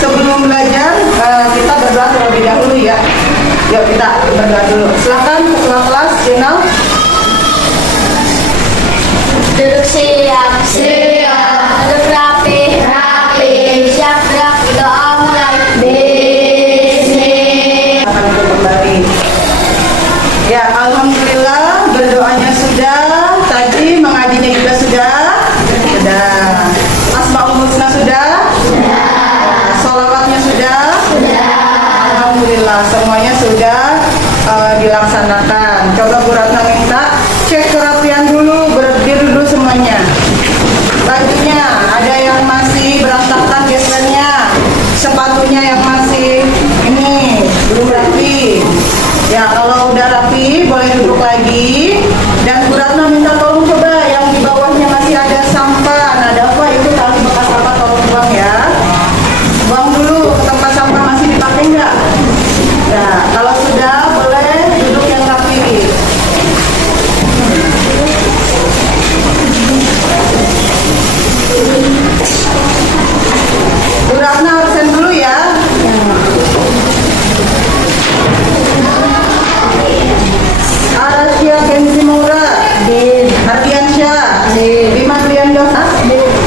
sebelum belajar kita berdoa terlebih dahulu ya. Yuk kita berdoa dulu. Silakan ketua kelas Jenal. Duduk siap, duduk rapi, siap gerak, doa mulai. Bismillah. Akan kembali. Ya, alhamdulillah berdoanya sudah, tadi mengajinya juga sudah. Asmaul Husna sudah. Sholawatnya sudah. Alhamdulillah semuanya sudah dilaksanakan. Coba Bu Ratna minta cek kerapian dulu, berdiri dulu semuanya. Bajunya ada yang masih berantakan gespernya, sepatunya yang masih ini belum rapi. Ya kalau udah rapi boleh duduk lagi. Dan Bu Ratna minta tolong coba yang di bawahnya masih ada sampah. Nah, ada apa itu tali bekas sampah tolong buang ya. Buang dulu ke tempat sampah, masih dipakai enggak? Ya kalau sudah boleh duduk yang rapi. Bu Ratna absen dulu ya. Arasya Kenzi Maura, Ardiansyah, Bima Triandosa.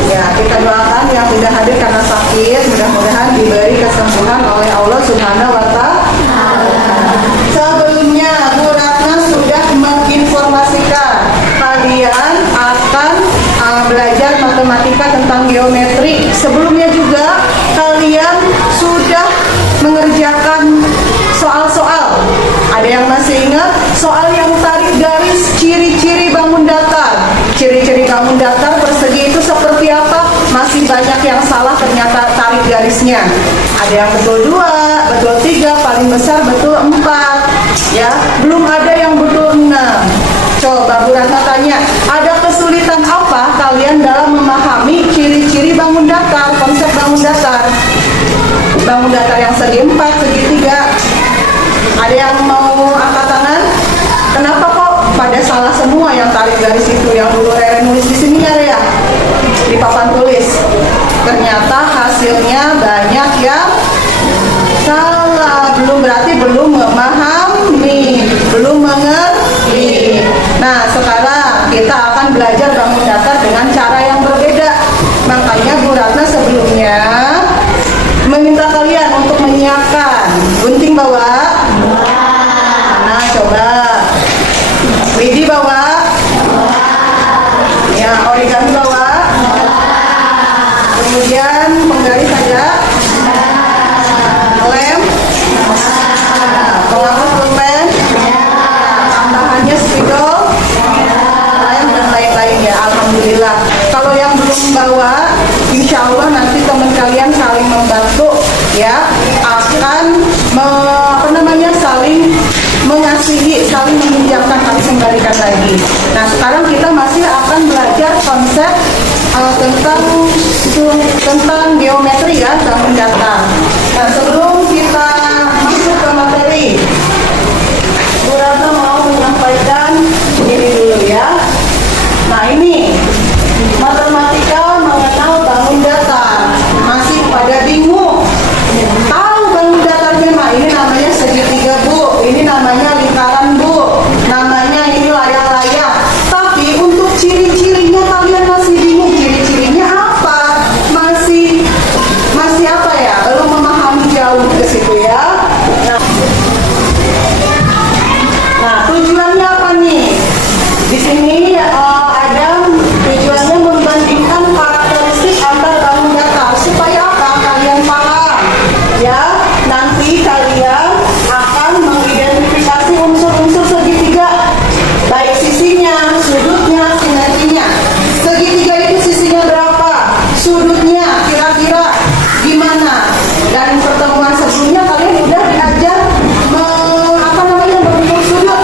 Ya, kita doakan yang tidak hadir karena sakit, mudah-mudahan diberi kesembuhan oleh Allah Subhanahu wa Ta'ala. Sebelumnya Bu Ratna sudah menginformasikan kalian akan belajar matematika tentang geometri. Sebelumnya juga kalian sudah mengerjakan soal-soal. Ada yang masih ingat soal yang tarik garis ciri-ciri bangun datar? Ciri-ciri bangun datar persegi itu seperti apa? Masih banyak yang salah ternyata tarik garisnya. Ada yang betul 2, betul 3, paling besar betul 4. Ya, belum ada yang betul 6. Coba Bu Ratna tanya, ada kesulitan apa kalian dalam memahami ciri-ciri bangun datar, konsep bangun datar? Bangun datar yang segi 4, segi 3. Ada yang mau angkat tangan? Kenapa kok pada salah semua yang tarik garis itu? Yang dulu Rere nulis di sini ya Rea, di papan tulis. Ternyata hasilnya banyak yang salah. Berarti belum memahami, belum mengerti. Nah sekarang kita akan belajar bangun datar dengan cara yang berbeda. Makanya Bu Ratna sebelumnya meminta kalian untuk menyiapkan gunting bawa. Nah coba Widi bawa. Ya origami bawa. Kemudian penggaris saja. Lem. Penghapus pulpen. Tambahannya spidol. Lem dan lain-lain ya. Alhamdulillah. Kalau yang belum bawa, insya Allah nanti teman kalian saling membantu ya, akan saling mengasihi, saling meminjamkan, saling kembalikan lagi. Nah sekarang kita masih akan belajar konsep tentang geometri ya, bangun datar. Nah sebelum kita masuk ke materi, Bu Ratna mau menyampaikan ini dulu ya. Nah ini matematika mengenal bangun datar. Masih pada bingung? Tahu bangun datarnya mah? Ini namanya segitiga Bu, ini namanya lingkaran Bu, namanya ini layang-layang. Tapi untuk ciri-cirinya kalian masih bingung. Ciri-cirinya apa? Masih apa ya? Belum memahami jauh ke situ ya. Nah tujuannya apa nih? Di sini ada tujuannya membandingkan karakteristik antar bangun datar supaya apa? Kalian paham ya. Nanti kalian akan mengidentifikasi unsur-unsur segitiga, baik sisinya, sudutnya, simetrinya. Segitiga itu sisinya berapa? Sudutnya kira-kira gimana? Dan pertemuan sebelumnya kalian udah diajar bentuk sudut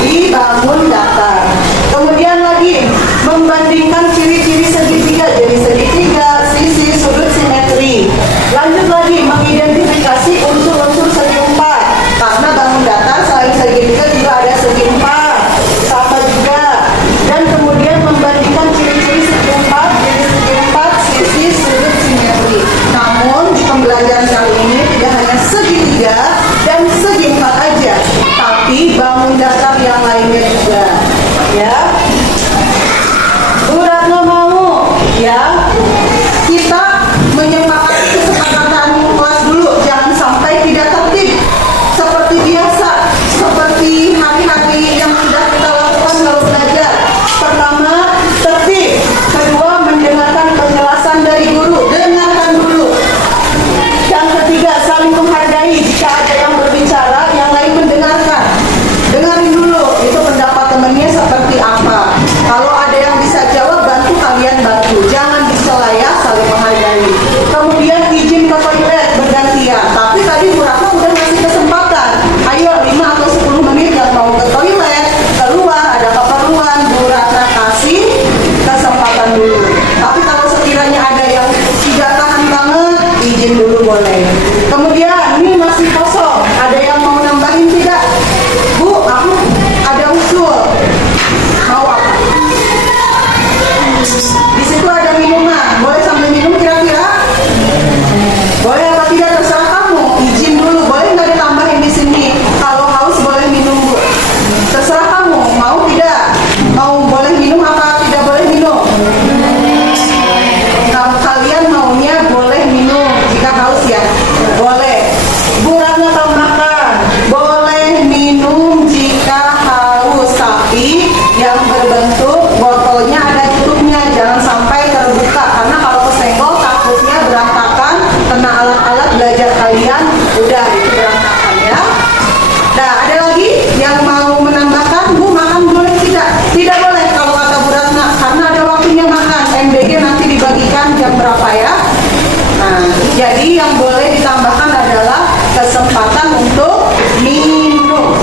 di bangun datar. Kemudian lagi membandingkan ciri-ciri segitiga, jadi segitiga, sisi, sudut, simetri. Lanjut lagi mengidentifikasi unsur-unsur segi empat, karena bangun datar selain segitiga juga ada segi empat, sama juga. Dan kemudian membandingkan ciri-ciri segi empat, jadi segi empat, sisi, sudut, simetri. Namun di pembelajaran ketiga, saling menghargai. Jika ada yang berbicara, yang lain mendengarkan. Dengarin dulu, itu pendapat temannya seperti apa. Kalau ada yang bisa jawab, bantu kalian bantu. Jangan disela ya, saling menghargai. Kemudian izin ke toilet bergantian. Tapi tadi Bu Ratna udah ngasih kesempatan. Ayo 5 atau 10 menit yang mau ke toilet, keluar, ada keperluan, Bu Ratna kasih kesempatan dulu. Tapi kalau sekiranya ada yang tidak tahan banget, izin dulu boleh. Kemudian ini masih kosong, ada yang mau nambahin tidak? Bu, aku ada usul. Mau apa? Di situ ada minuman, boleh sambil minum kira-kira? Boleh apa tidak, terserah kamu. Izin dulu, boleh nggak ditambahin di sini? Kalau haus boleh minum, Bu. Terserah kamu, mau tidak? Mau boleh minum apa tidak boleh minum? Kalau kalian maunya boleh minum jika haus ya, boleh. Bu Ratna tambahkan, boleh minum jika haus, tapi yang berbentuk botolnya ada tutupnya, jangan sampai terbuka karena kalau kesenggol takutnya berantakan, kena alat-alat belajar kalian, udah itu berantakan ya. Nah, ada lagi yang mau menambahkan? Bu, makan boleh tidak? Tidak boleh kalau kata Bu Ratna, karena ada waktunya makan. MBG nanti dibagikan jam berapa ya? Nah, jadi yang boleh ditambahkan adalah kesempatan untuk minum.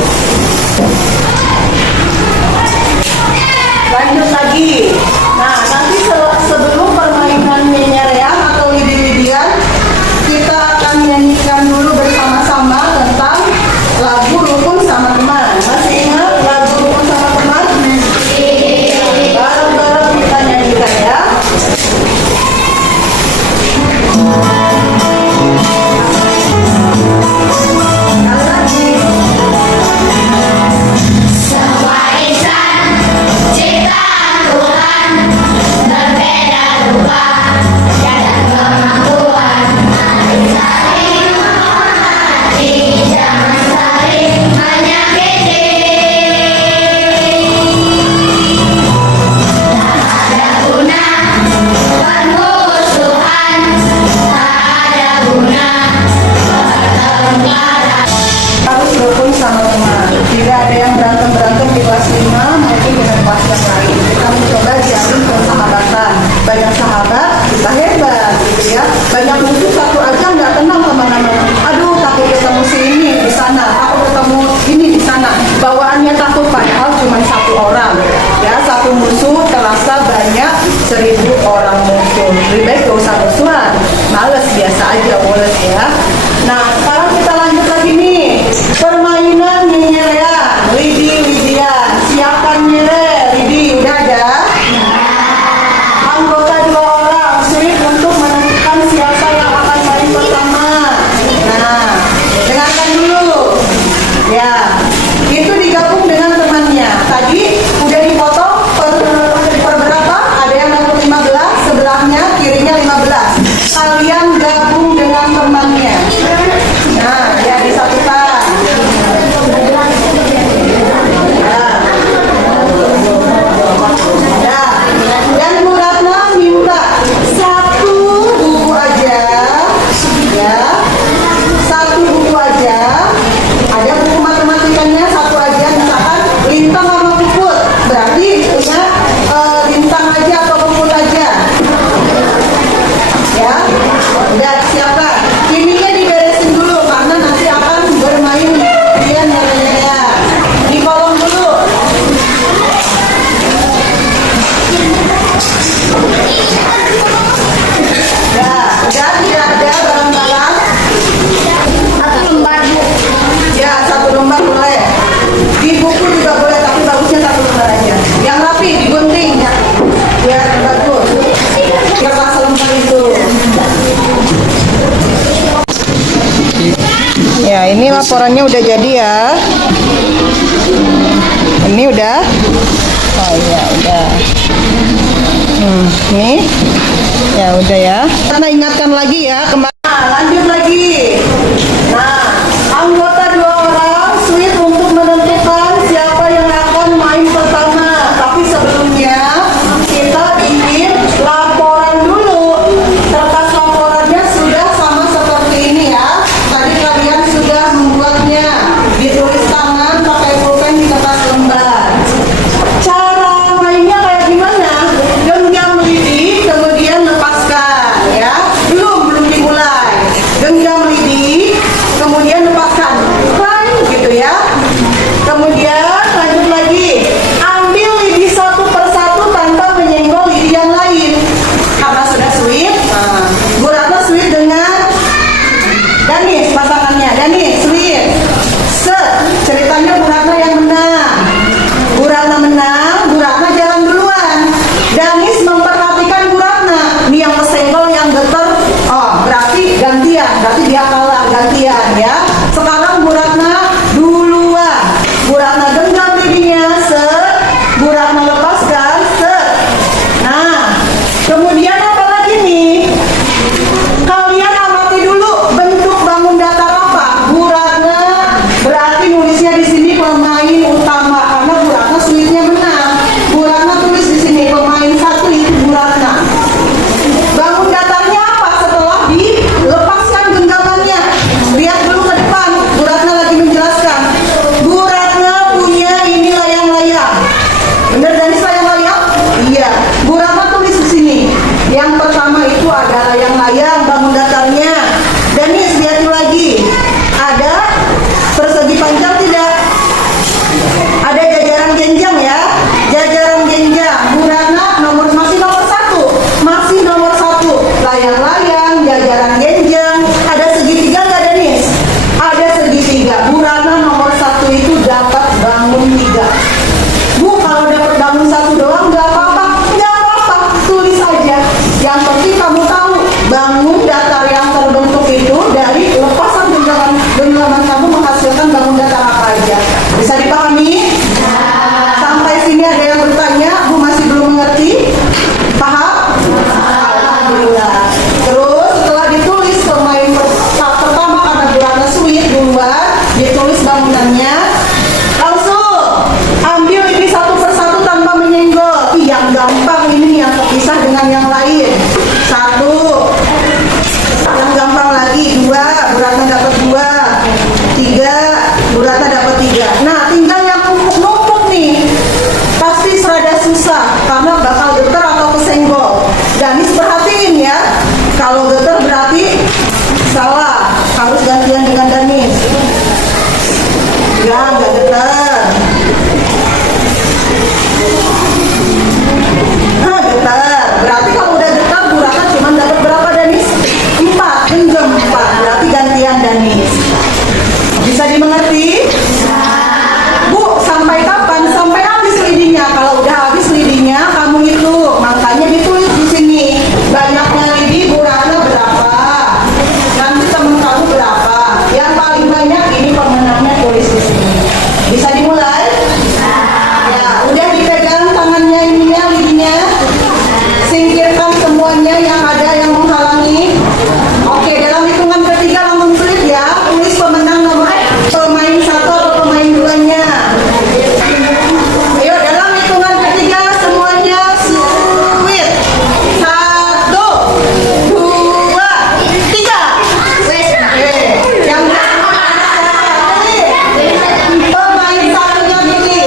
Lanjut lagi. Nah, nanti sebelum permainan menyerean atau lidi-lidian, kita akan nyanyikan dulu bersama-sama tentang lagu Rukun sama Teman. Masih ingat lagu Rukun sama Teman? Bareng-bareng kita nyanyikan ya. Sekali lagi. Semua insan ciptaan Tuhan berbeda rupa dan kemampuan. Mari saling menghormati, jangan saling menyakiti. Tak ada guna permusuhan, tak ada guna pertengkaran. Harus rukun sama teman. Tidak ada yang berantem-berantem di kelas 5 maupun dengan kelas yang lain. Kita mencoba jalin persahabatan. Banyak sahabat, kita hebat gitu ya. Banyak musuh, satu aja nggak tenang kemana-mana. Aduh, takut ketemu si ini di sana, takut ketemu ini di sana. Bawaannya takut padahal cuma satu orang. Ya, satu musuh terasa banyak 1000 orang musuh. Lebih baik gak usah musuhan. Males, biasa aja, boleh ya. Nah, sekarang kita lanjut lagi nih. Permainan menyerean, lidi-lidian. Siapkan nyere, lidi, udah ada? Anggota 2 orang, sulit untuk menentukan siapa yang akan main pertama. Nah, dengarkan dulu. Ya, itu digabung dengan temannya. Tadi udah dipotong per berapa? Ada yang dapat 15, sebelahnya, kirinya 15. Kalian gabung dengan temannya. Nah, ya disatukan. Dan Bu Ratna minta 1 buku aja, ya, 1 buku aja. Ada buku matematikanya 1 aja, misalkan Lintang sama Puput. Berarti punya Lintang aja atau Puput aja. Ya, udah siapkan. Ininya diberesin dulu karena nanti akan bermain dia nyere-nyerean. Di kolom dulu. Ya, udah tidak ada barang-barang. Satu lembar buku. Ya, 1 lembar boleh. Di buku juga boleh, tapi bagusnya 1 lembar aja. Yang rapi, digunting ya. Biar bagus. Kertas lembar itu. Ya, ini laporannya udah jadi ya. Ini udah. Oh iya, udah. Nih. Ya udah ya. Karena ingatkan lagi ya kemarin. Nah, lanjut lagi. Nah, anggota 2 orang sulit untuk menentukan siapa yang akan main pertama. Tapi sebelumnya kita ingin laporan dulu. Kertas laporannya sudah sama seperti ini ya. Danis pasangannya. Danis, sweet. Ceritanya Bu Ratna yang menang. Bu Ratna menang, Bu Ratna jalan duluan. Danis memperhatikan Bu Ratna. Ini yang kesenggol, yang getar. Oh, berarti gantian. Berarti dia kalah, gantian ya. Sekarang Bu Ratna duluan. Bu Ratna genggam lidinya, Bu Ratna lepaskan, Nah, kemudian apa lagi nih? Kalian amati dulu bentuk bangun datar apa? Bu Ratna berarti nulisnya di sini pemain utama karena Bu Ratna sweetnya menang. Bu Ratna tulis di sini pemain satu itu Bu Ratna. Bangun datarnya apa setelah dilepaskan genggamannya? Lihat dulu ke depan. Bu Ratna lagi menjelaskan. Bu Ratna punya ini layang-layang. Bener Danis layang-layang? Iya. Bu Ratna tulis di sini. Yang pertama itu ada layang-layang bangun datarnya. Danis lihat dulu lagi. Ada persegi panjang tidak? Ada jajaran genjang ya. Jajaran genjang. Bu Ratna masih nomor satu. Masih nomor satu. Layang-layang, jajaran genjang. Ada segitiga nggak Danis? Ada segitiga. Bu Ratna nomor satu itu dapat bangun 3. Bu, kalau dapat bangun 1 doang nggak apa-apa. Nggak apa-apa, tulis aja. Yang penting kamu tahu bangun datar yang terbentuk itu dari lepasan genggaman kamu menghasilkan bangun datar apa aja. Bisa dipahami? Sampai sini ada yang bertanya, Bu masih belum mengerti? Paham? Alhamdulillah. Terus setelah ditulis pemain pertama karena Bu Ratna sweet duluan, ditulis bangunannya. Langsung ambil ini satu persatu tanpa menyenggol. Yang gampang ini yang terpisah dengan yang lain. 1. Yang gampang lagi 2. Bu Ratna dapat 2. 3. Bu Ratna dapat 3. Nah, tinggal yang numpuk-numpuk nih. Pasti serada susah karena bakal getar atau kesenggol. Danis perhatiin ya. Kalau getar berarti salah. Harus gantian dengan Danis. Ya, nggak getar. Nah, getar. Berarti kalau udah getar, Bu Ratna cuma dapat berapa Danis? 4. Genggam 4. Berarti gantian Danis. Bisa dimengerti? Bu, sampai kapan? Sampai habis lidinya. Kalau udah habis lidinya, kamu hitung. Makanya ditulis di sini. Banyaknya lidi Bu Ratna berapa? Nanti temen kamu berapa? Yang paling banyak ini pemenangnya tulis di sini. Bisa dimulai? Ya, udah dipegang tangannya ininya, lidinya. Singkirkan semuanya yang ada yang menghalangi. Oke, dalam hitungan ketiga langsung flip ya. Tulis pemenang nomor pemain 1 atau pemain 2-nya. Ayo, dalam hitungan ketiga semuanya sweet. 1, 2, 3. Yang pemain satunya gini.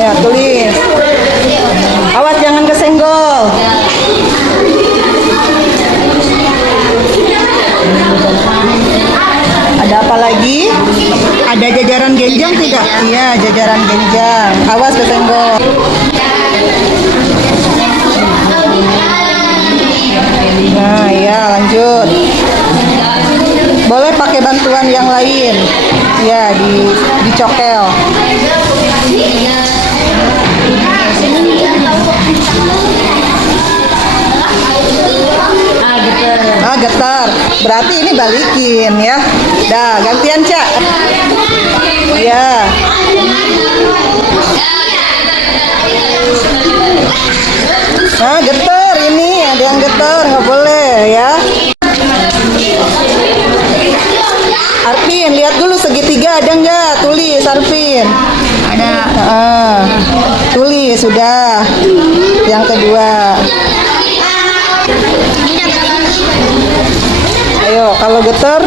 Ya, tulis. Awas jangan kesenggol. Ada apa lagi? Ada jajaran genjang tidak? Iya, jajaran genjang. Awas kesenggol. Nah, ya lanjut. Boleh pakai bantuan yang lain. Ya, dicokel. Ah, getar. Berarti ini balikin ya. Dah, gantian, Cak. Ya. Nah, getar ini. Ada yang getar, nggak boleh ya. Arvin, lihat dulu segitiga ada nggak? Tulis, Arvin. Ada. Tulis, sudah. Yang kedua. Ayo, kalau getar.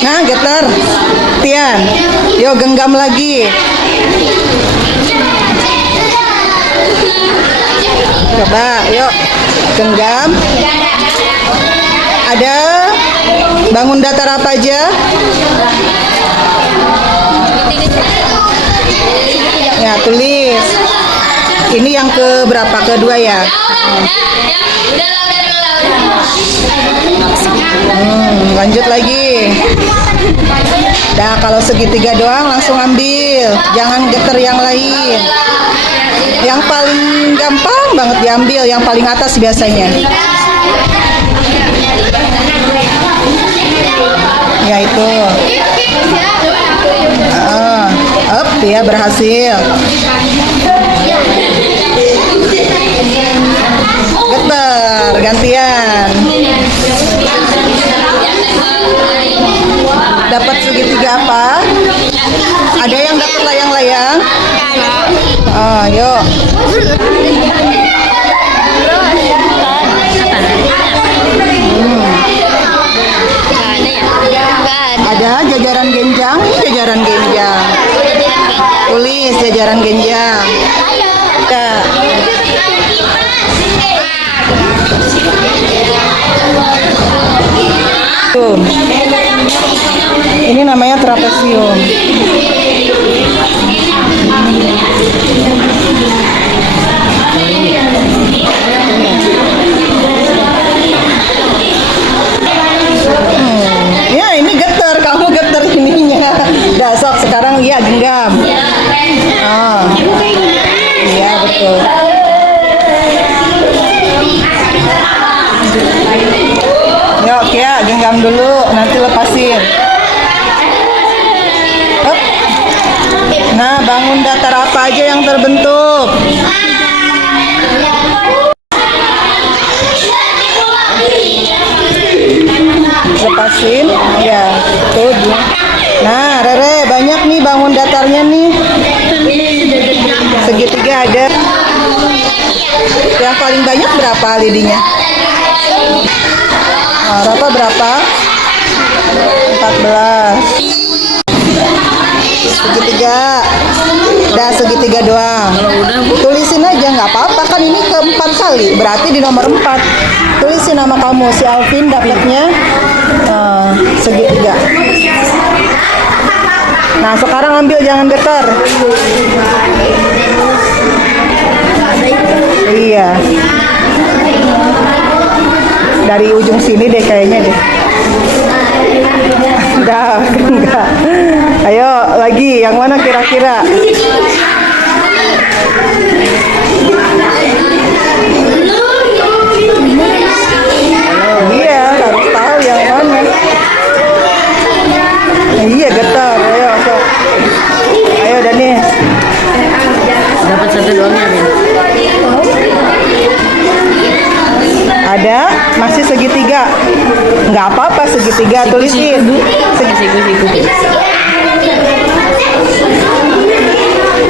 Nah, getar. Tian. Yo, genggam lagi. Coba, yuk. Genggam. Ada Bangun datar apa aja? Ya, tulis. Ini yang ke berapa? Kedua ya? Lanjut lagi. Nah, kalau segitiga doang langsung ambil. Jangan geter yang lain. Yang paling gampang banget diambil, yang paling atas biasanya. Ya itu. Up, ya berhasil. Geter, gantian. Dapat segitiga apa? Ada yang dapat layang-layang? Yuk. Ada jajaran genjang, jajaran genjang. Tulis jajaran genjang. Ya. Tuh. Ini namanya trapesium. Ya ini geter, kamu geter ininya. Dah sok sekarang ya genggam. Iya betul. Yuk Kia, genggam dulu, nanti lepasin. Up. Nah, bangun datar apa aja yang terbentuk? Lepasin, ya, tuh. Nah, Rere, banyak nih bangun datarnya nih. Segitiga ada. Yang paling banyak berapa lidinya? Rata berapa? 14. Segitiga. Udah segitiga doang. Tulisin aja nggak apa-apa kan ini keempat kali. Berarti di nomor 4. Tulisin nama kamu si Alvin dapatnya segitiga. Nah sekarang ambil jangan getar. Iya. Dari ujung sini deh kayaknya deh. Enggak. Ayo lagi, yang mana kira-kira? Iya, harus tahu yang mana. Iya, getar. Ayo, sok. Ayo, Dani. Dapat satu doang ya, Min? Ada, masih segitiga. Nggak apa-apa segitiga, tulisin.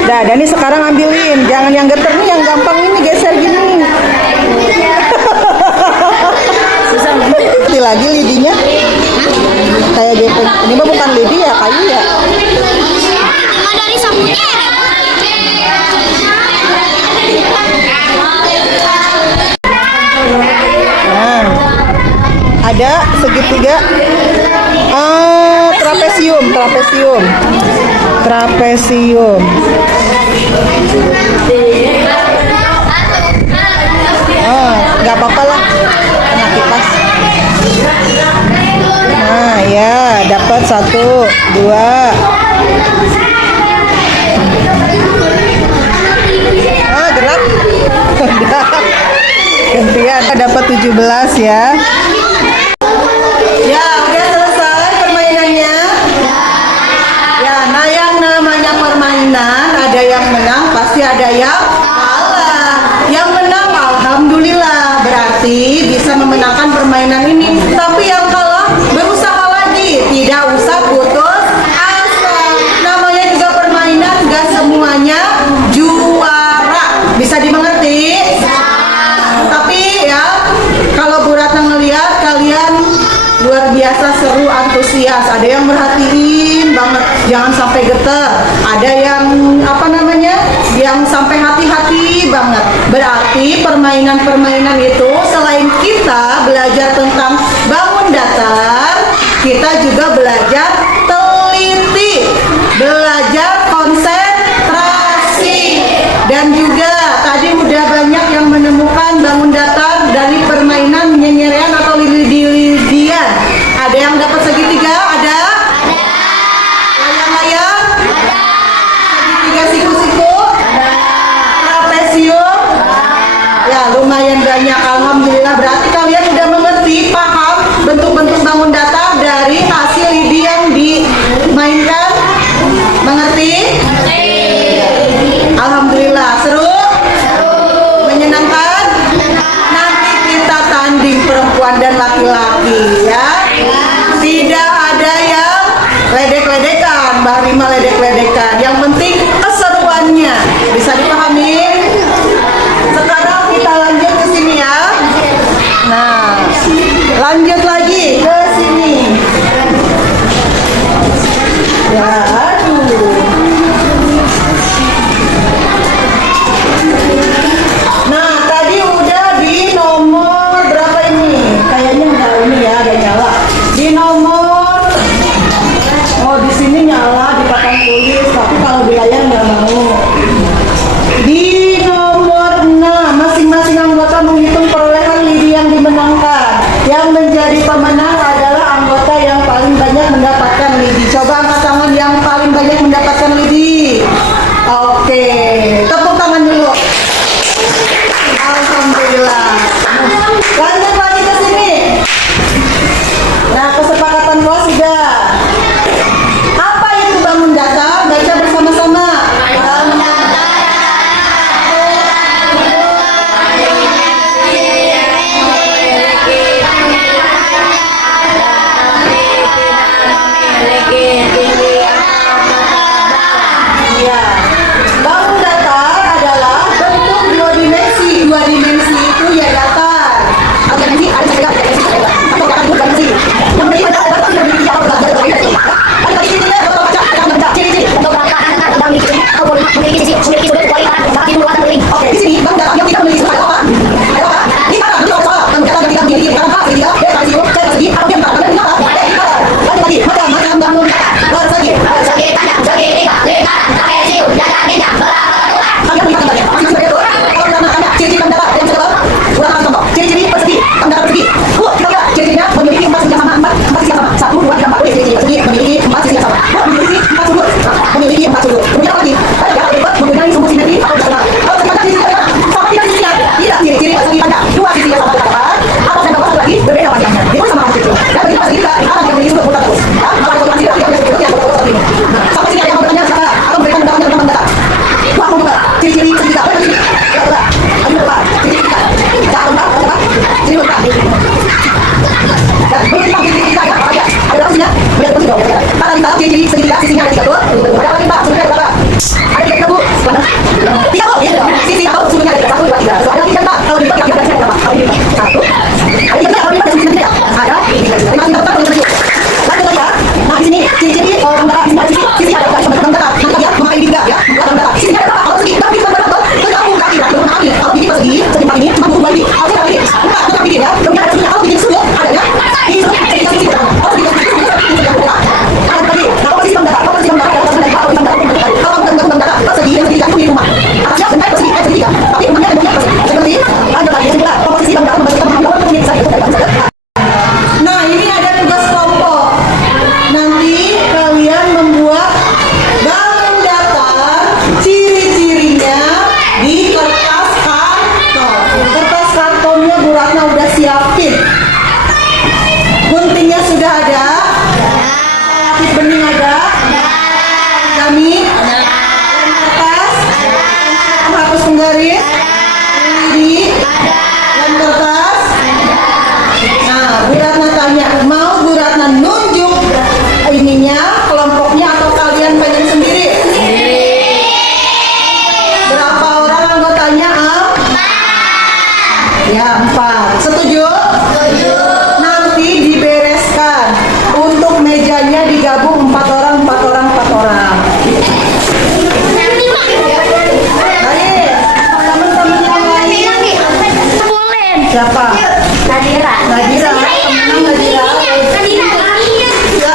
Dah, Dani sekarang ambilin. Jangan yang geter nih, yang gampang ini geser gini. Susah banget. Lagi lidinya. Kayak gepeng. Ini mah bukan lidi ya, kayu ya. Dari sapunya. Nah, ada segitiga. Trapesium. Nggak apa-apa lah, kena kipas. Nah, ya dapat 1, 2. Gerak. Gantian dapat 17 ya. Ya, udah selesai permainannya. Ya, nah yang namanya permainan ada yang menang, pasti ada yang kalah. Yang menang alhamdulillah berarti bisa memenangkan permainan ini. Tapi yang kalah berusaha lagi, tidak usah putus asa. Namanya juga permainan, gak semuanya juara. Bisa dimengerti? Tapi ya kalau Bu Ratna ngelihat kalian luar biasa seru, antusias. Ada yang merhatiin banget, jangan sampai getar. Ada yang yang sampai hati-hati banget. Berarti permainan-permainan itu selain kita belajar tentang bangun datar, kita juga belajar teliti, belajar konsentrasi, dan juga tadi udah banyak yang menemukan bangun datar dari permainan nyenyerean atau lidi-lidian. Ada yang dapat segitiga? Ada? Layang-layang? Segitiga siku-siku? Trapesium? Ya, lumayan banyak. Alhamdulillah, berarti kalian udah mengerti, paham bentuk-bentuk bangun datar dari hasil lidi yang dimainkan? Mengerti? Alhamdulillah. Seru? Menyenangkan? Nanti kita tanding perempuan dan laki-laki ya. Tidak ada yang ledek-ledekan, Mbak Rima ledek-ledekan. Yang penting keseruannya. Bisa dipahami? Sekarang kita lanjut ke sini ya. Nah, lanjut lagi ke sini. Ya, aduh. Nah, tadi udah di nomor berapa ini? Kayaknya enggak ini ya, ada nyala. Di nomor, oh di sini nyala di papan tulis, tapi kalau di layar nggak mau. Di nomor 6, masing-masing anggota menghitung perolehan lidi yang dimenangkan. Yang menjadi pemenang adalah anggota yang paling banyak mendapatkan lidi. Coba angkat tangan yang paling banyak mendapatkan lidi. Oke, tepuk tangan dulu. Alhamdulillah. Lanjut lagi ke sini. Nah, kesepakatan kelas sudah. Apa itu bangun datar? Baca bersama-sama. Bangun datar. Ya. Bangun datar adalah bentuk dua dimensi. Dua dimensi itu ya datar. Ada dimensi, ada segala, ada dimensi, atau akan dua dimensi. Yang beri pada datar tidak memiliki apa ada dimensi. Ada ciri-cirinya, atau baca, akan baca ciri-ciri. Untuk berangkat anak dan memiliki atau memiliki sudut kualitas saat itu luar dari. Oke, di sini bangun datar yang kita memiliki ada apa? Ada apa? Di mana? Di mana? Bangun datar yang kita memiliki karena apa? Segitiga, dari sini, saya segi, apa yang tak ada? Lanjut lagi, macam-macam bangun datar. Bersegi, bersegi, tanda, bersegi, tiga, lingkaran, trapesium, jalan, bintang, berapa? Kalian melihat gambarnya, masing-masing begitu. Kalau nama-nama ciri-ciri bangun datar yang saya tahu, kurang contoh. Ciri-ciri persegi, bangun datar persegi. Kita lihat ciri-cirinya memiliki empat sisi yang sama, empat sisi yang sama. 1, 2, 3, 4. Ciri-ciri persegi memiliki empat sisi yang sama. Memiliki empat sudut. Memiliki empat sudut. Kemudian apa lagi? Ada jarak berikut mempunyai sumbu simetri atau jarak. Kalau kita ciri-ciri sama tidak sisinya. Tidak, ciri-ciri persegi panjang. Dua sisi yang sama berdekat. Atas dan bawah satu lagi berbeda panjangnya. Itu sama ciri-ciri. Dan begitu persegi juga akan memiliki sudut putar terus. Ya, maka kalau tidak seperti ini. Sampai sini ada yang mau bertanya sekarang. Atau memberikan undangan tentang bangun datar. Wah, mau buka ciri-ciri segitiga. Apa ciri? Ya, buka. Ayo buka. Ciri segitiga. Ya, buka. Buka. Ciri buka. Dan belum tentang ciri segitiga ya. Apa aja? Ada berapa sisinya? Berapa sisi dong? Mana kita ciri segitiga? Sisinya ada 3 tuh. Ada apa lagi Pak? Sudutnya ada berapa? Ada 3 Bu. 3 Bu. Iya. Sisi atau sudutnya ada 1, 2, 3. So, ada 3 Pak. Kalau di kira-kira saya berapa? Kalau di 1. Ada 3 kalau di sisi sini ya. Ada. Terima kasih Pak. Lanjut lagi ya. Nah, di sini ciri-ciri bangun datar. Di sini sisi ada bangun datar. Nanti ya, memakai lidi juga ya. Bangun datar. Sisi ada berapa? Kalau segi, tapi bukan berapa? Tergabung kaki, berarti kalau gigi persegi, segi ini cuma butuh 2 lidi. Kalau saya lidi, buka tetap bikin ya. Kemudian ada sini, kalau bikin sudut, adanya di sudut, jadi sisi berapa? Kalau bikin sudut, sisi berapa? Ada lagi. Nah, kalau sisi bangun datar, kalau sisi bangun datar, kalau sisi bangun datar, kalau bangun datar, persegi dan segitiga itu di rumah. Atasnya benar persegi, segitiga. Tapi rumahnya ada bentuknya persegi. Seperti lanjut lagi, sebelah. Kalau sisi bangun datar, membantu kita membangun pemirsa itu dari bangsa. Nah, ini ada tugas kelompok. Nanti kalian membuat bangun datar, ciri-cirinya di kertas karton. Kertas kartonnya Bu Ratna udah siapin. Guntingnya sudah ada. Kit bening ada. Kami lem kertas, penghapus penggaris, lidi, lem kertas. Nah, Bu Ratna tanya, mau Bu Ratna nunjuk ininya, kelompoknya, atau kalian pengen sendiri? Berapa orang anggotanya? Ya, 4. Setuju? Setuju. Nanti dibereskan. Untuk mejanya digabung 4 orang, 4 orang, 4 orang. Baik, teman-teman yang lain. Siapa? Nadira. Nadira. Temennya Nadira. Ya,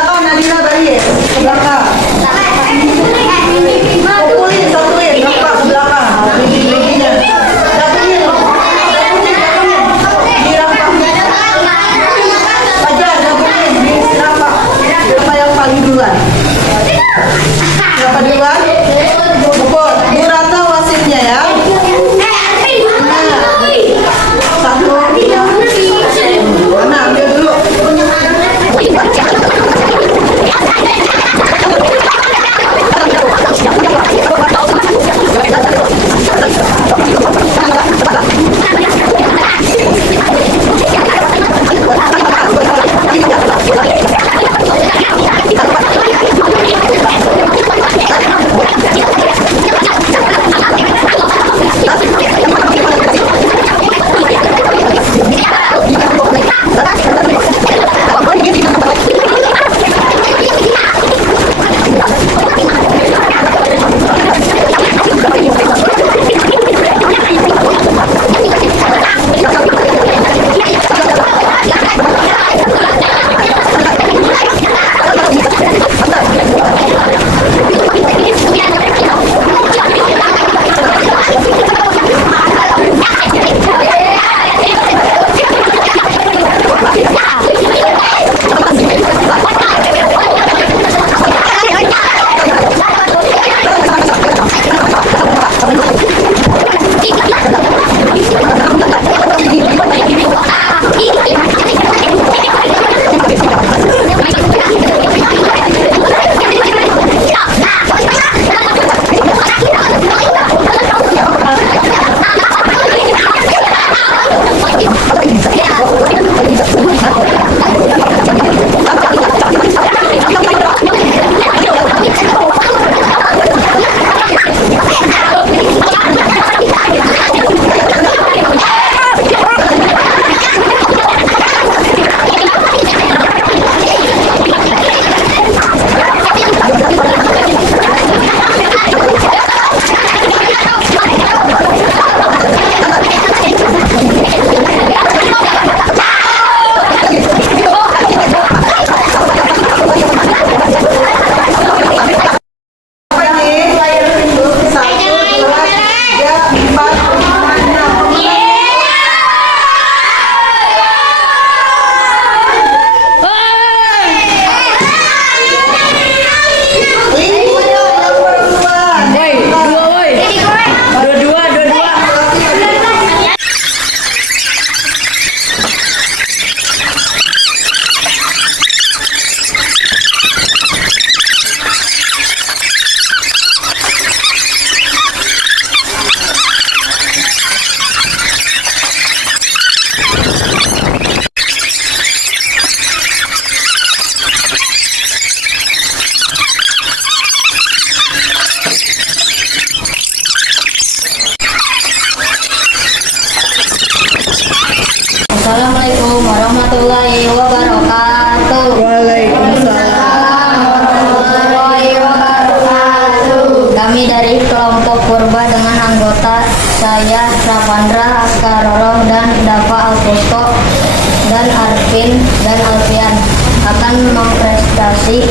memprestasi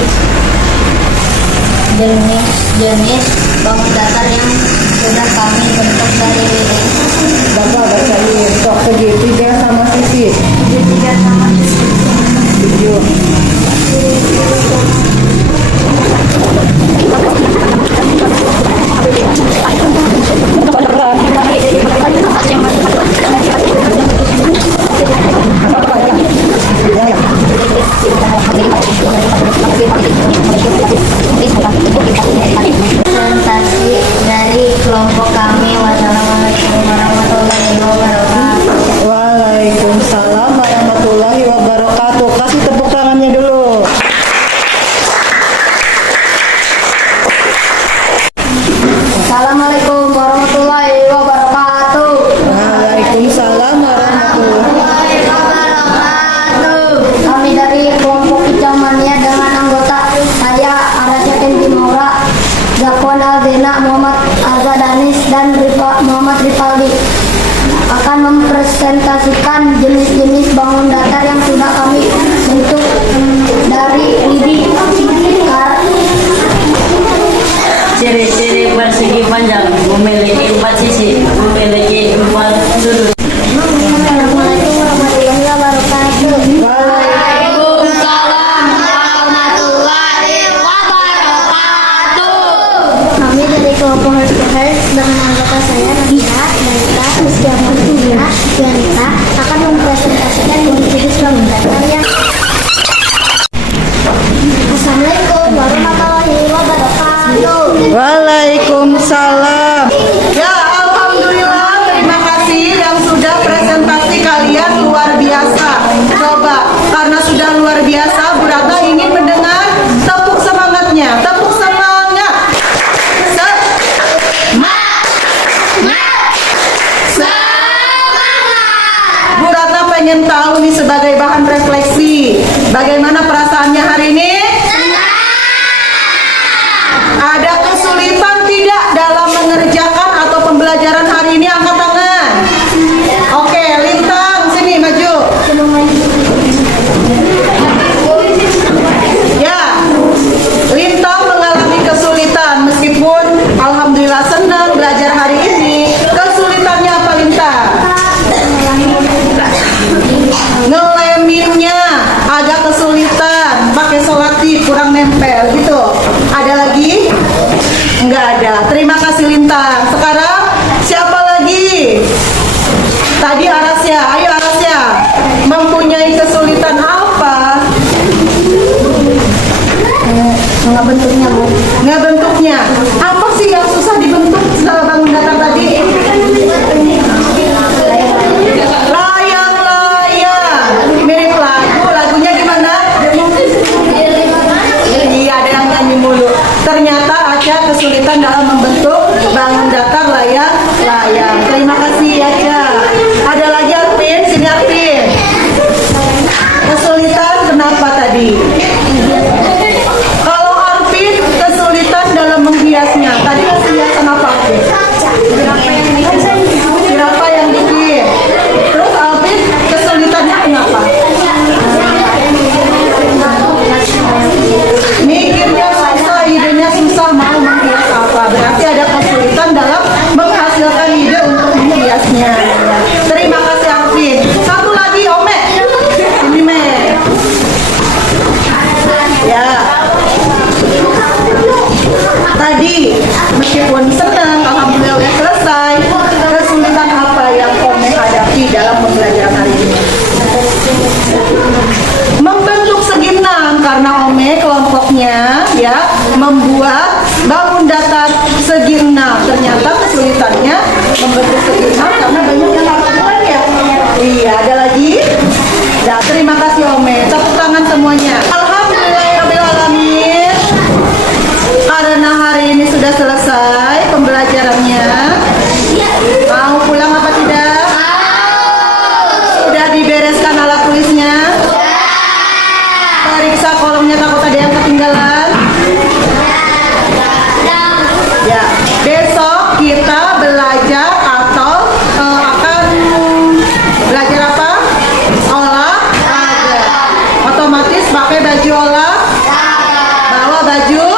jenis-jenis bangun datar yang sudah kami bentuk dari Bapak bacain. Sok segitiga sama sisi. segitiga sama sisi. Tujuh. Presentasi dari kelompok kami. Wassalamualaikum warahmatullahi wabarakatuh. Waalaikumsalam warahmatullahi wabarakatuh. Kasih tepuk tangannya dulu. Assalamualaikum warahmatullahi wabarakatuh. Waalaikumsalam warahmatullahi. Kami dari kelompok Kicau Mania dengan anggota saya Arasya Kendi Maura, Zakwan Aldena, Muhammad Azza Danis, dan Muhammad Rifaldi akan mempresentasikan jenis-jenis bangun datar yang sudah kami bentuk dari lidi Ciri-ciri persegi panjang memiliki 4 sisi, memiliki 4 sudut. Assalamualaikum warahmatullahi wabarakatuh. Waalaikumsalam warahmatullahi wabarakatuh. Kami dari kelompok Heart to Heart dengan anggota saya Nabila, Dalita, Mustiaman, Indira, Yanita akan mempresentasikan jenis-jenis bangun datar yang Assalamualaikum warahmatullahi wabarakatuh. Waalaikumsalam. Ya, alhamdulillah, terima kasih yang sudah presentasi kalian luar biasa. Coba, karena sudah luar biasa, Bu Ratna ingin mendengar tepuk semangatnya. Tepuk semangat. Bu Ratna pengen tahu nih sebagai bahan refleksi, bagaimana perasaannya hari ini? Ada kesulitan tidak dalam mengerjakan atau pembelajaran hari ini? Angkat tangan. Oke, Lintang, sini maju. Ya, Lintang mengalami kesulitan meskipun alhamdulillah senang belajar hari ini. Kesulitannya apa, Lintang? Ngeleminnya agak kesulitan, pakai selati kurang nempel gitu. Ada lagi? Enggak ada. Terima kasih Lintang. Sekarang siapa lagi? Tadi Arasya. Ayo Arasya. Mempunyai kesulitan apa? Nggak bentuknya, Bu. Nggak bentuknya. Apa sih yang susah dibentuk setelah bangun datar tadi? Layang-layang. Mirip lagu. Lagunya gimana? Iya, ada yang nyanyi mulu. Ternyata Aca kesulitan dalam membentuk bangun datar layang-layang. Terima kasih Aca. Ada lagi Arvin? Sini Arvin. Kesulitan kenapa tadi? Kalau Arvin kesulitan dalam menghiasnya. Tadi hiasan apa Arvin? Siapa yang bikin? Terus Arvin kesulitannya kenapa? Mikirnya susah, idenya susah, mau menghias apa? Berarti ada kesulitan dalam menghasilkan ide untuk menghiasnya. Terima kasih Arvin. Satu lagi Ome. Ini Me. Ya. Tadi meskipun senang, alhamdulillah udah selesai. Kesulitan apa yang Ome hadapi dalam pembelajaran hari ini? Membentuk segi enam karena Ome kelompoknya ya membuat bangun datar segi enam. Ternyata kesulitannya membentuk segi enam karena banyak yang harus ya. Iya, ada lagi? Ya, terima kasih Ome. Tepuk tangan semuanya. Alhamdulillahirrahmanirrahim. Karena hari ini sudah selesai pembelajarannya. Mau pulang apa tidak? Sudah dibereskan alat tulisnya? Periksa kolomnya takut ada yang ketinggalan. Ya, besok kita belajar atau akan belajar apa? Olahraga. Otomatis pakai baju baju